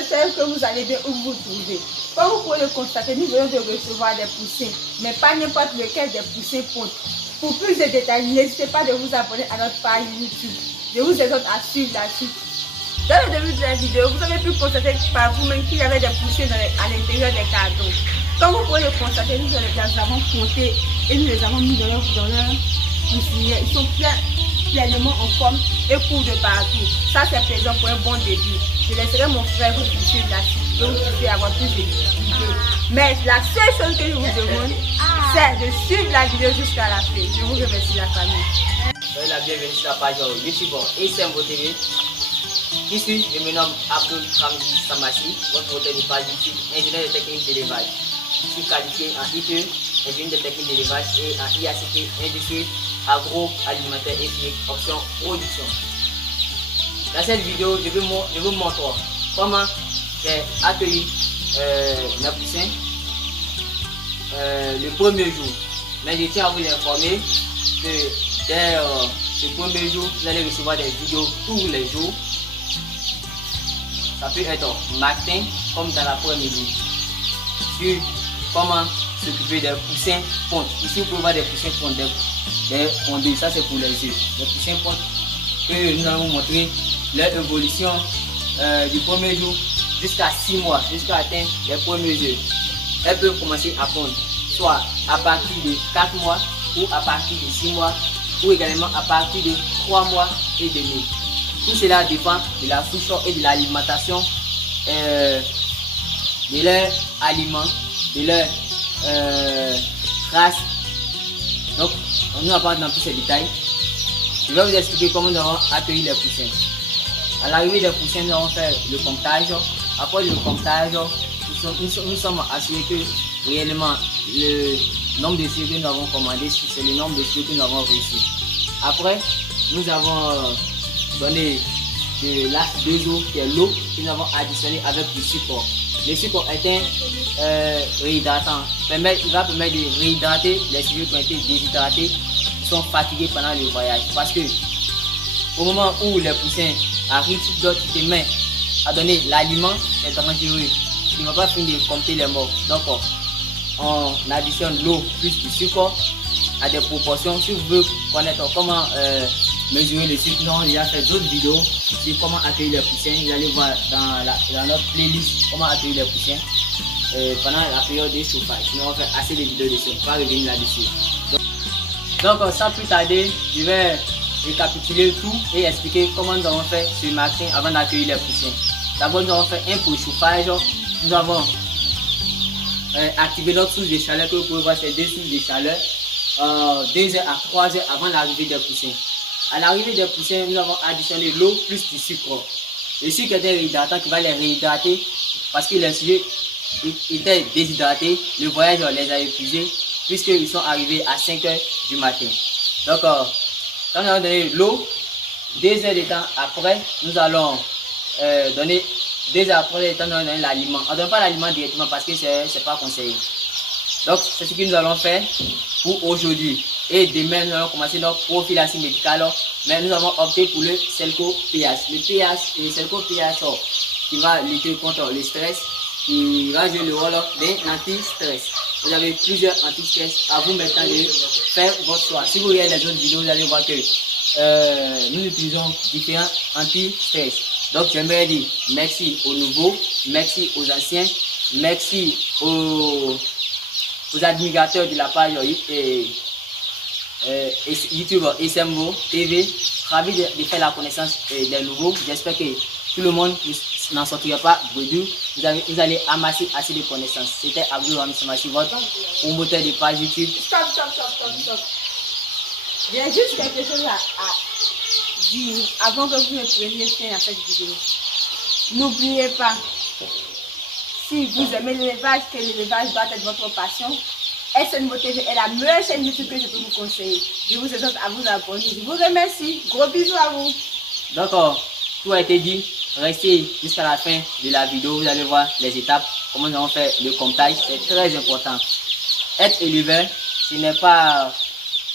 j'espère que vous allez bien où vous vous trouvez. Comme vous pouvez le constater, nous venons de recevoir des poussins, mais pas n'importe lequel des poussins pontes. Pour plus de détails, n'hésitez pas de vous abonner à notre page YouTube. Je vous exhorte à suivre la suite. Dans le début de la vidéo, vous avez pu constater par vous-même qu'il y avait des poussins à l'intérieur des cartons. Comme vous pouvez le constater, nous les avons comptés et nous les avons mis dans leur poussinière. Ils sont pleinement en forme et courent de partout. Ça, c'est présent pour un bon début. Je laisserai mon frère vous suivre la suite, donc vous pouvez avoir plus de vidéos. Mais la seule chose que je vous demande, c'est de suivre la vidéo jusqu'à la fin. Je vous remercie, la famille. Soyez la bienvenue sur la page YouTube ISMVO TV. Ici, je me nomme Abdul Hamdi Samassi, votre auteur de page YouTube, ingénieur de technique d'élevage. Je suis qualifié en ITE, ingénieur de technique d'élevage, et en IACT, industrie, agroalimentaire et chimique, option production. Dans cette vidéo, je vous montrer comment j'ai accueilli mes poussins le premier jour. Mais je tiens à vous informer que dès ce premier jour, vous allez recevoir des vidéos tous les jours. Ça peut être matin comme dans l'après-midi sur comment s'occuper des poussins pontes. Ici, vous pouvez voir des poussins pontes, des pondus. Ça, c'est pour les œufs. Des poussins pontes que nous allons vous montrer leur évolution du premier jour jusqu'à 6 mois, jusqu'à atteindre les premiers œufs. Elles peuvent commencer à pondre, soit à partir de 4 mois ou à partir de 6 mois ou également à partir de 3 mois et demi. Tout cela dépend de la souche et de l'alimentation de leurs aliments, de leur race. Donc, on ne va pas dans tous ces détails. Je vais vous expliquer comment nous avons accueilli les poussins. À l'arrivée des poussins, nous avons fait le comptage. Après le comptage, nous sommes assurés que réellement le nombre de cieux que nous avons commandé, c'est le nombre de cieux que nous avons reçu. Après, nous avons donné de l'acide d'eau, qui est l'eau que nous avons additionné avec du sucre. Le sucre est un réhydratant. Il va permettre de réhydrater les cieux qui ont été déshydratés, qui sont fatigués pendant le voyage. Parce que au moment où les poussins arrivent sur d'autres chemins à donner l'aliment, c'est dangereux. Il ne va pas finir de compter les morts. Donc on additionne l'eau plus du sucre à des proportions. Si vous voulez connaître comment mesurer le sucre, nous avons déjà fait d'autres vidéos sur comment accueillir les poussins. Vous allez voir dans notre playlist comment accueillir les poussins pendant la période de chauffage. Nous avons fait assez de vidéos dessus, on va revenir là-dessus. Donc sans plus tarder, je vais récapituler tout et expliquer comment nous avons fait ce matin avant d'accueillir les poussins. D'abord, nous avons fait un préchauffage. Nous avons activé notre source de chaleur, que vous pouvez voir ces deux sources de chaleur 2 heures à 3 heures avant l'arrivée des poussins. À l'arrivée des poussins, nous avons additionné l'eau plus du sucre. Le sucre est un réhydratant qui va les réhydrater parce que les sujets étaient déshydratés. Le voyage les a épuisés puisqu'ils sont arrivés à 5 heures du matin. Donc, quand nous avons donné l'eau, 2 heures de temps après, nous allons donner 2 heures après, nous allons donner l'aliment. On ne donne pas l'aliment directement parce que ce n'est pas conseillé. Donc, c'est ce que nous allons faire pour aujourd'hui. Et demain, nous allons commencer notre prophylaxie médicale. Mais nous avons opté pour le Selco PH. Le Selco PH qui va lutter contre le stress, qui va jouer le rôle d'un anti-stress. Vous avez plusieurs anti-stress. À vous maintenant de faire votre choix. Si vous regardez les autres vidéos, vous allez voir que nous utilisons différents anti-stress. Donc, j'aimerais dire merci aux nouveaux, merci aux anciens, merci aux admirateurs de la page YouTube ISMVO TV. Ravi de faire la connaissance des nouveaux. J'espère que tout le monde n'en sortira pas bredouille. Vous allez amasser assez de connaissances. C'était Abdul Hamdi Samassi, votre promoteur de page YouTube. Stop. J'ai juste quelque chose à dire avant que vous me preniez fin à cette vidéo. N'oubliez pas, si vous aimez l'élevage, que l'élevage doit être votre passion, SMVO TV est la meilleure chaîne YouTube que je peux vous conseiller. Je vous exhorte à vous abonner. Je vous remercie. Gros bisous à vous. Donc, tout a été dit. Restez jusqu'à la fin de la vidéo. Vous allez voir les étapes, comment nous avons fait le comptage. C'est très important. Être éleveur, ce n'est pas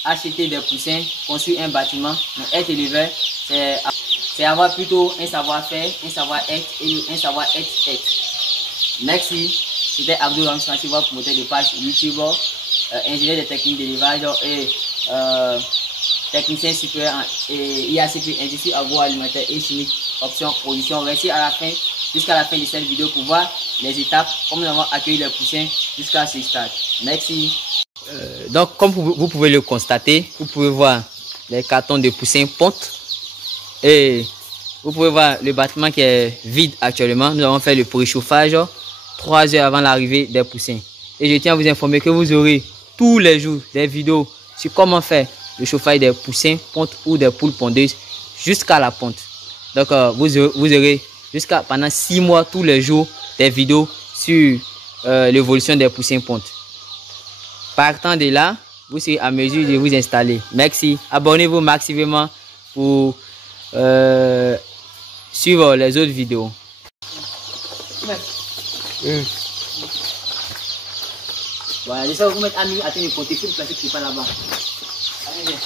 acheter des poussins, construire un bâtiment. Mais être éleveur, c'est avoir plutôt un savoir-faire, un savoir-être et un savoir-être. Merci. C'était Abdul Ramsmati, votre promoteur de page YouTube, ingénieur des techniques d'élevage et technicien supérieur en IACP, industrie agroalimentaire et chimique, option production. Merci à la fin, jusqu'à la fin de cette vidéo pour voir les étapes, comme nous avons accueilli les poussins jusqu'à ce stade. Merci. Donc, comme vous pouvez le constater, vous pouvez voir les cartons de poussins ponte et vous pouvez voir le bâtiment qui est vide actuellement. Nous avons fait le préchauffage 3 heures avant l'arrivée des poussins. Et je tiens à vous informer que vous aurez tous les jours des vidéos sur comment faire le chauffage des poussins ponte ou des poules pondeuses jusqu'à la ponte. Donc, vous aurez jusqu'à pendant 6 mois tous les jours des vidéos sur l'évolution des poussins ponte. Partant de là, vous serez à mesure de vous installer. Merci. Abonnez-vous massivement pour suivre les autres vidéos. Voilà, j'essaie de vous mettre à nu, attendez, compter, il faut placer qui pas là-bas. Allez, viens.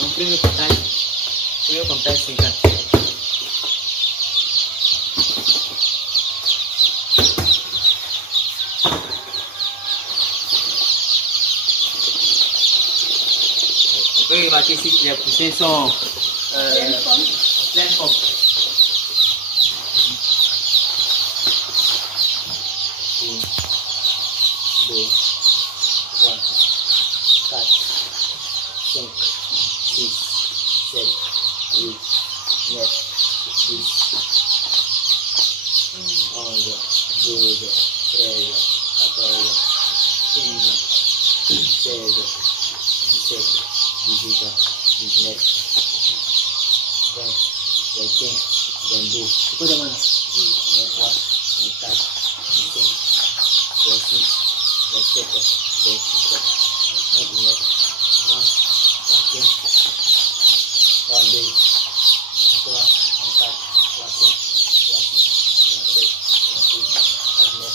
Mon premier contact 50. On peut remarquer ici que les poussins sont en pleine forme. 1, 2, 3, 4, 5, 6, 7, 8, 9, 10, 11, 12, 13, 14, 15, 16, 17, 18, 19, 20, 21, 22, 23, 24, 25, 26, 27, 28, 29, 30, 31, 32, 33, 34, 35, 36, 37, 38, 39,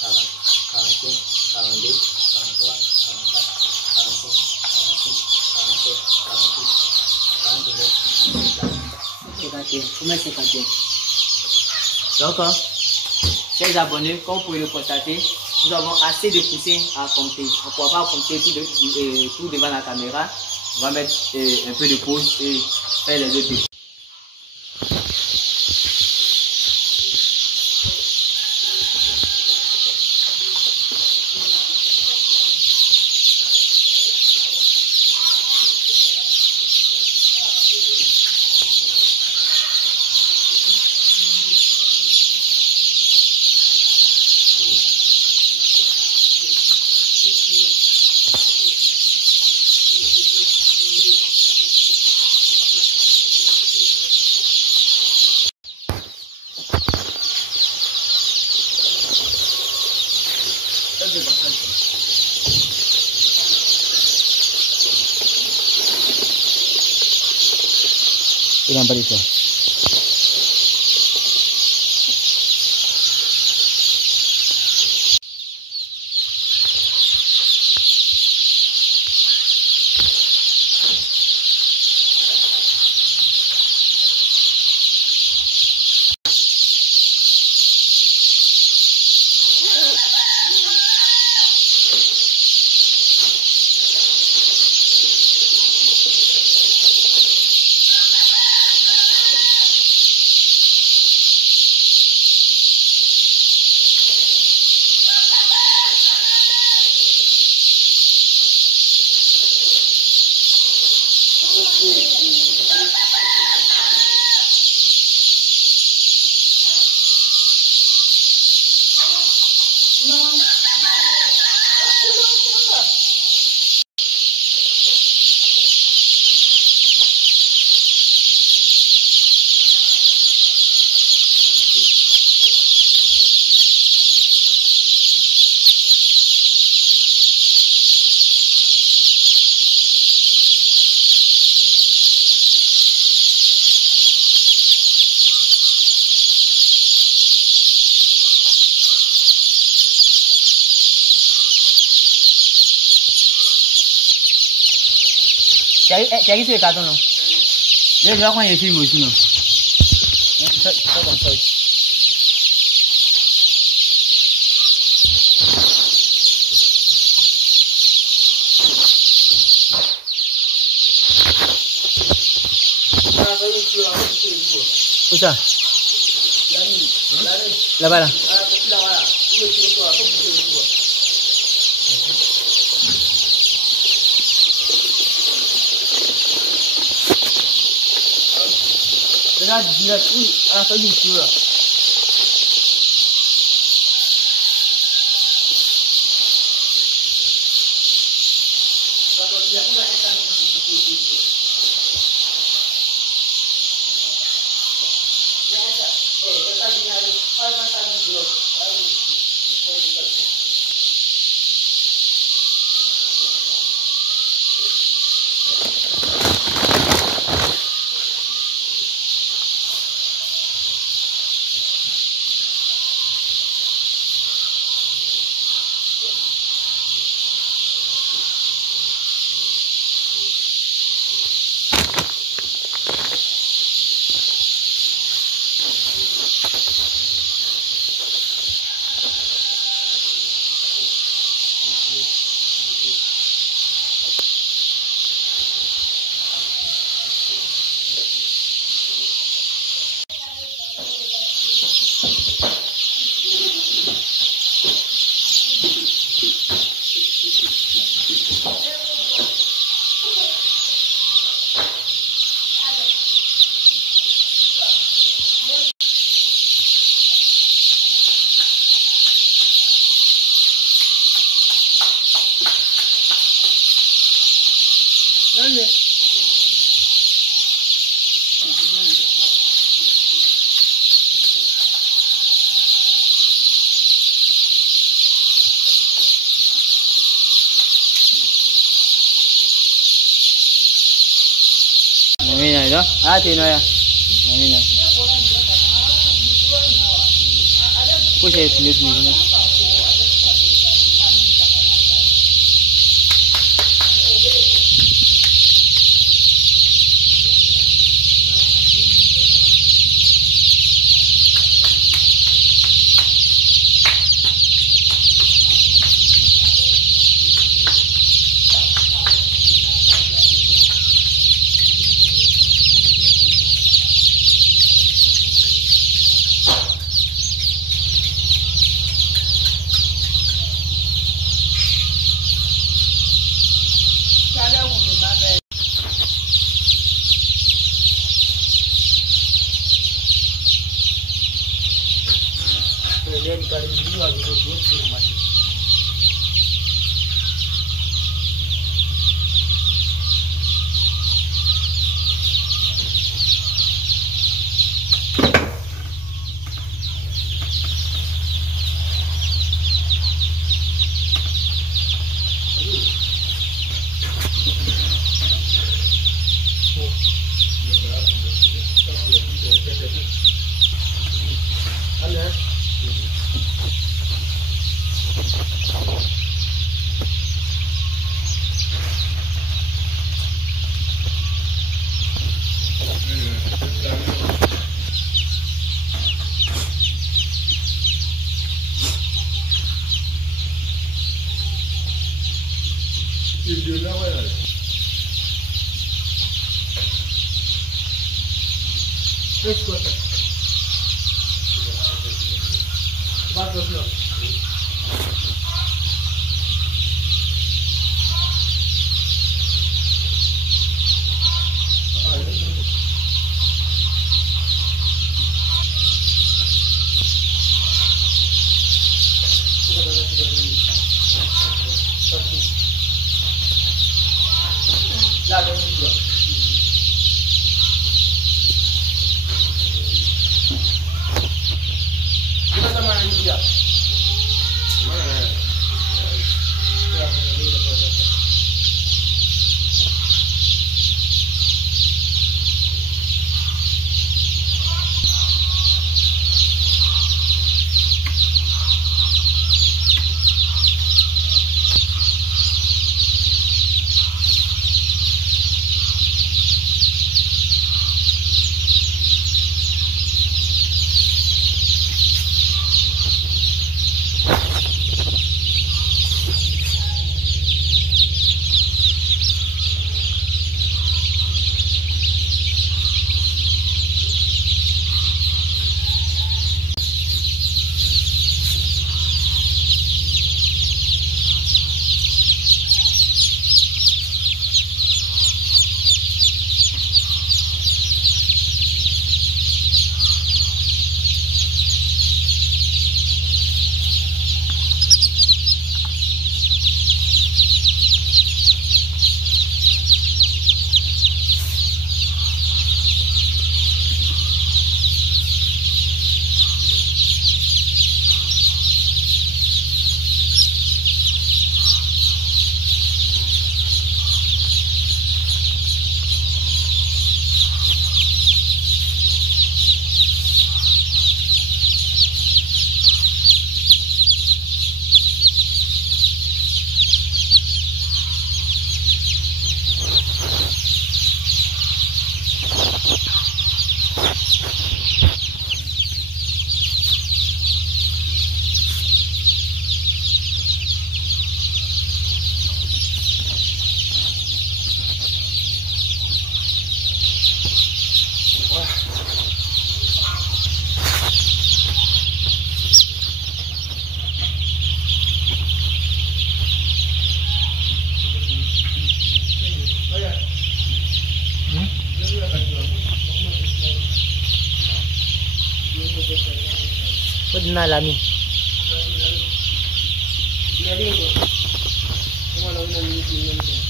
40, 41, 42, 43, 44, 45, 46, 47, 48, 49, 50, 51, 51. Donc, chers abonnés, comme vous pouvez le constater, nous avons assez de poussins à compter. On ne pourra pas compter tout devant la caméra. On va mettre un peu de pause et faire les autres. Eso. Tu as vu le carton, non? Je vois quand il filme aussi, non? Ça comme ça. Où ça? Là-bas, là. Regarde, direct, oui, à la fin du tour, là. Mami na ito? Ah, tino ya. Mami na. Push it, mute me. Faut donner à l'ami. Comment on a